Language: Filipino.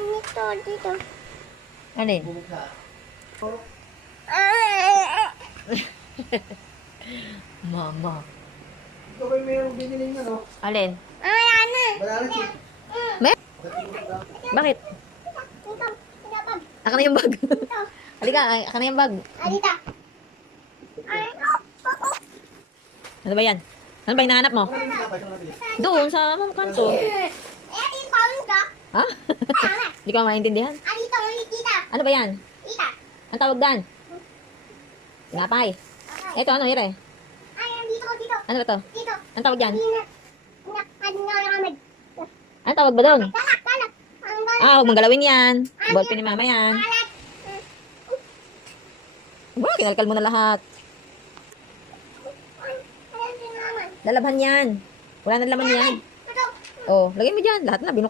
Dito, dito. Alin? Mama. Ito ba yung mayroong biniling ano? Alin? Ano? Bananas. May? Bakit? Dito. Dito. Aka na yung bag. Halika, aka na yung bag. Dito. Ano ba yan? Ano ba hinahanap mo? Doon sa kanto. Dito, paulong ka. Ha? Hindi ko maintindihan. Dito, ulit dito. Ano ba yan? Dito. Ang tawag dan? Tinapay. Ito, ano, hire? Dito, dito. Ano ba to? Dito. Ang tawag yan? Galak. Ang tawag ba doon? Galak. Ang galak. Ah, huwag mong galawin yan. Ballpen ni mama yan. Galak. Ba, kinalkal mo na lahat. Ayan din naman. Lalabhan yan. Wala na laman yan. Ito. Oh, lagay mo dyan. Lahat na, binuk